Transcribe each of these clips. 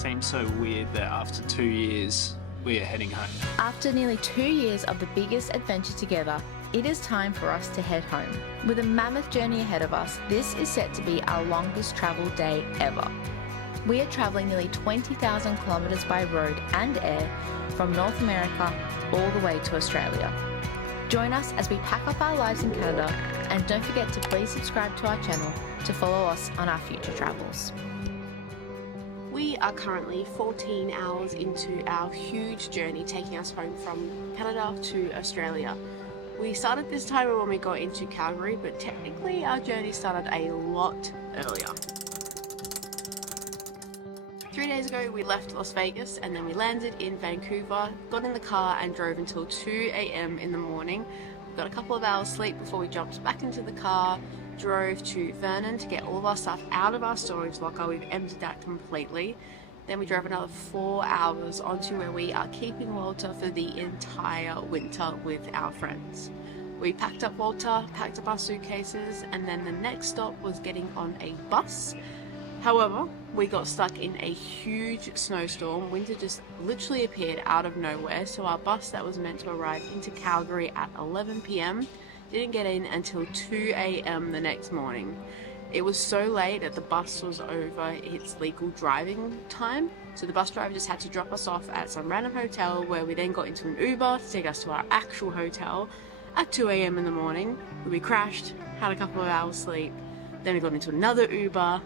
seems so weird that after 2 years we are heading home. After nearly 2 years of the biggest adventure together, it is time for us to head home. With a mammoth journey ahead of us, this is set to be our longest travel day ever. We are travelling nearly 20,000 kilometres by road and air from North America all the way to Australia. Join us as we pack up our lives in Canada, and don't forget to please subscribe to our channel to follow us on our future travels. We are currently 14 hours into our huge journey taking us home from Canada to Australia. We started this time when we got into Calgary, but technically our journey started a lot earlier. 3 days ago we left Las Vegas and then we landed in Vancouver, got in the car and drove until 2 AM in the morning. We got a couple of hours sleep before we jumped back into the car, drove to Vernon to get all of our stuff out of our storage locker. We've emptied that completely. Then we drove another 4 hours onto where we are keeping Walter for the entire winter with our friends. We packed up Walter, packed up our suitcases, and then the next stop was getting on a bus. However, we got stuck in a huge snowstorm. Winter just literally appeared out of nowhere, so our bus that was meant to arrive into Calgary at 11 PM didn't get in until 2 AM the next morning. It was so late that the bus was over its legal driving time, so the bus driver just had to drop us off at some random hotel, where we then got into an Uber to take us to our actual hotel at 2 AM in the morning. We crashed, had a couple of hours sleep, then we got into another Uber,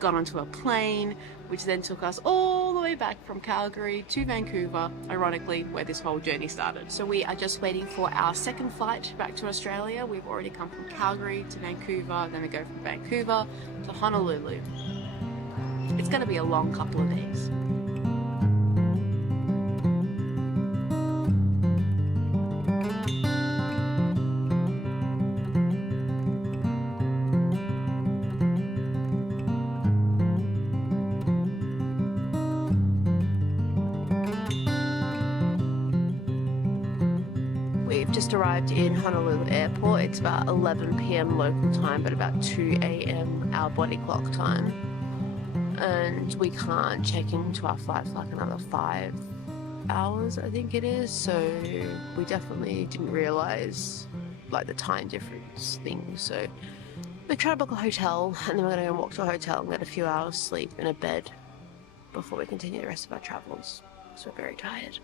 got onto a plane, which then took us all the way back from Calgary to Vancouver, ironically where this whole journey started. So we are just waiting for our second flight back to Australia. We've already come from Calgary to Vancouver, then we go from Vancouver to Honolulu. It's going to be a long couple of days. We've just arrived in Honolulu Airport. It's about 11 PM local time, but about 2 AM our body clock time. And we can't check into our flight for like another 5 hours, I think it is. So we definitely didn't realize like the time difference thing. So we're trying to book a hotel, and then we're gonna go and walk to a hotel and get a few hours sleep in a bed before we continue the rest of our travels. So we're very tired.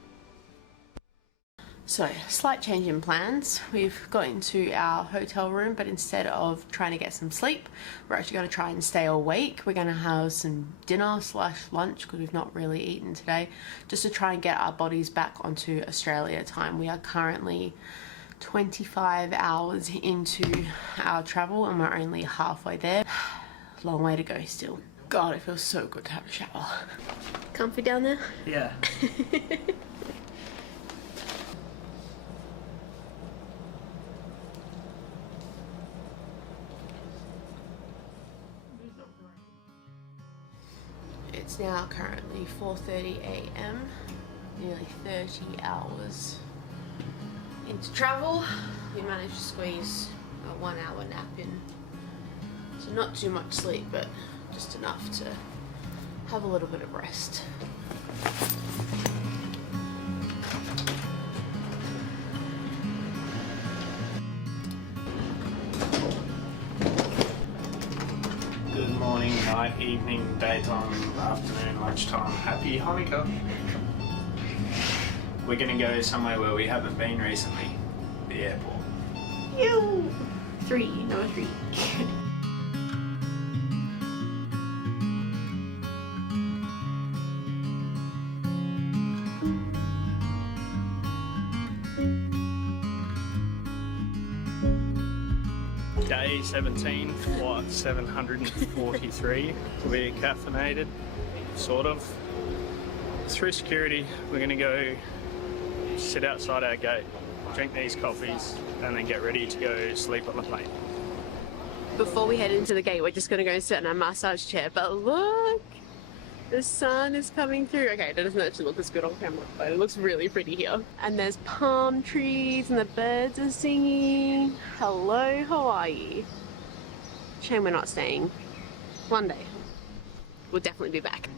So, slight change in plans. We've got into our hotel room, but instead of trying to get some sleep, we're actually going to try and stay awake. We're going to have some dinner / lunch, because we've not really eaten today, just to try and get our bodies back onto Australia time. We are currently 25 hours into our travel and we're only halfway there. Long way to go still. God, it feels so good to have a shower. Comfy down there? Yeah. It's now currently 4:30 AM, nearly 30 hours into travel. We managed to squeeze a 1 hour nap in. So not too much sleep, but just enough to have a little bit of rest. Good morning, night, evening, daytime, afternoon, lunchtime. Happy Hanukkah. We're gonna go somewhere where we haven't been recently. The airport. You! Number three. Day 17, flight 743. We're caffeinated, sort of. Through security, we're gonna go sit outside our gate, drink these coffees, and then get ready to go sleep on the plane. Before we head into the gate, we're just gonna go and sit in a massage chair, but look! The sun is coming through. Okay, that doesn't actually look as good on camera, but it looks really pretty here. And there's palm trees and the birds are singing. Hello, Hawaii. Shame we're not staying. One day. We'll definitely be back.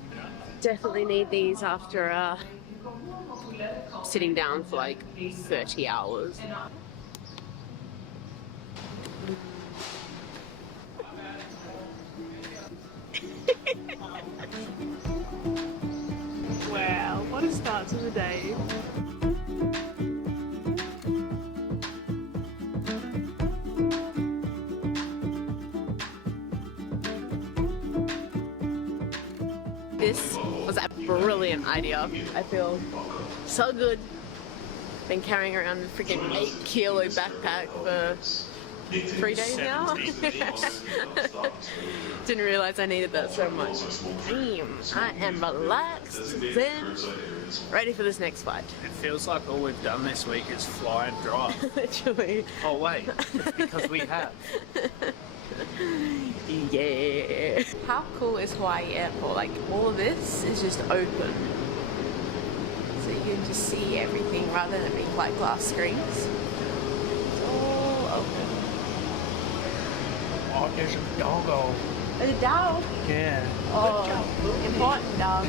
Definitely need these after sitting down for like 30 hours. Wow, what a start to the day. This was a brilliant idea. I feel so good. Been carrying around a freaking 8-kilo backpack for 3 days now. Didn't realize I needed that so much. Damn, I am relaxed, zen, ready for this next flight. It feels like all we've done this week is fly and drive. Literally. Oh wait, it's because we have. Yeah. How cool is Hawaii Airport? Like, all of this is just open. So you can just see everything rather than being like glass screens. It's all open. Oh, there's a doggo. There's a dog. Yeah. Oh, important dog.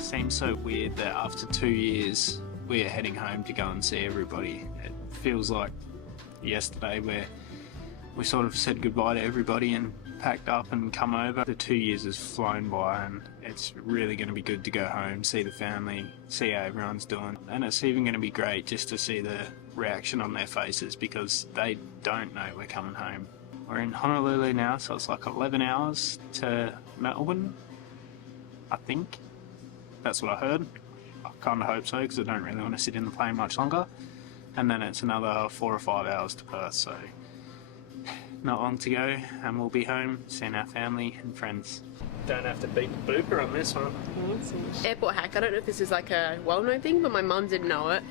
Seems so weird that after 2 years we are heading home to go and see everybody. It feels like yesterday where we sort of said goodbye to everybody and packed up and come over. The 2 years has flown by and it's really going to be good to go home, see the family, see how everyone's doing. And it's even going to be great just to see the reaction on their faces because they don't know we're coming home. We're in Honolulu now, so it's like 11 hours to Melbourne, I think. That's what I heard. I kind of hope so because I don't really want to sit in the plane much longer. And then it's another 4 or 5 hours to Perth, so not long to go and we'll be home seeing our family and friends. Don't have to beat the booper on this one. Airport hack. I don't know if this is like a well-known thing, but my mum didn't know it.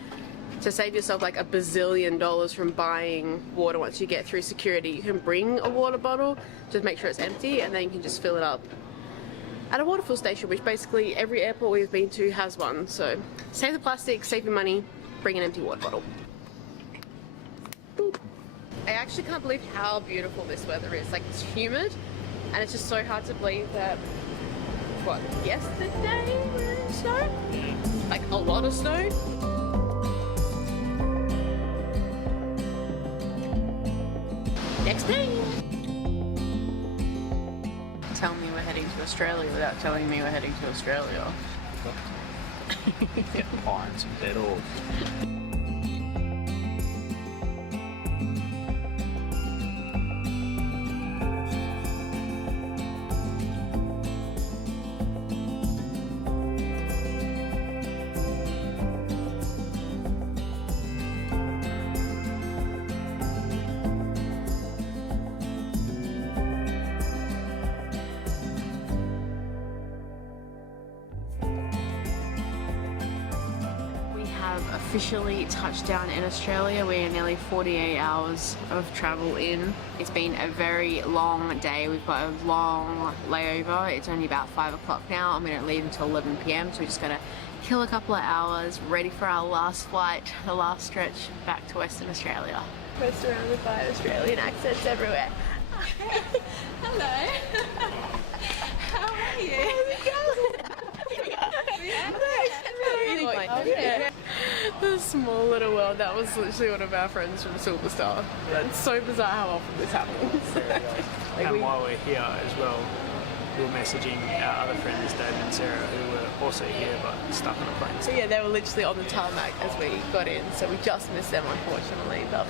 To save yourself like $1 bazillion from buying water once you get through security, you can bring a water bottle, just make sure it's empty, and then you can just fill it up at a waterfill station, which basically every airport we've been to has one. So save the plastic, save your money, bring an empty water bottle. Boop. I actually can't believe how beautiful this weather is. Like, it's humid and it's just so hard to believe that, what, yesterday we were in snow? Like a lot of snow. Next day. Tell me we're heading to Australia without telling me we're heading to Australia. Get pines and dead off. Officially touched down in Australia. We are nearly 48 hours of travel in. It's been a very long day. We've got a long layover. It's only about 5 o'clock now. I'm going to leave until 11 p.m. so we're just going to kill a couple of hours, ready for our last flight, the last stretch back to Western Australia. We're surrounded by Australian accents everywhere. Hello. How are you? How's it going? The small little world. That was literally one of our friends from Superstar. That's so bizarre how often this happens. Like, and while we're here as well, we were messaging our other friends, David and Sarah, who were also here but stuck on a plane. So yeah, they were literally on the tarmac as we got in, so we just missed them unfortunately. But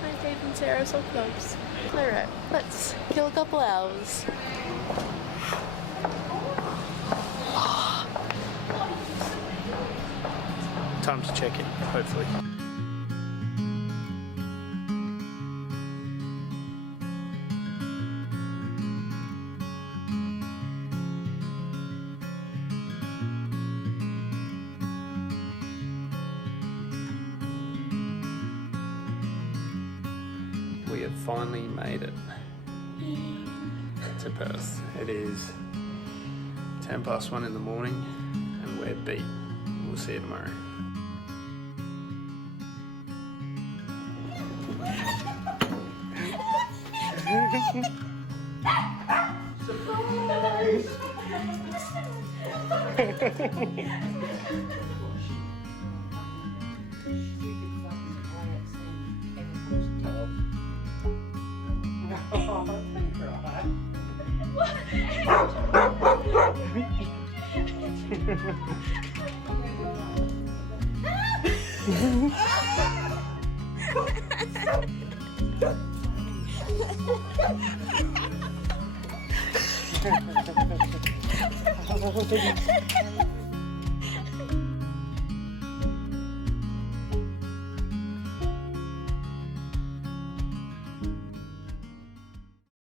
hi, David and Sarah, so close. Alright, let's kill a couple hours. Time to check in, hopefully. We have finally made it to Perth. It is 1:10 past 1 in the morning and we're beat. We'll see you tomorrow.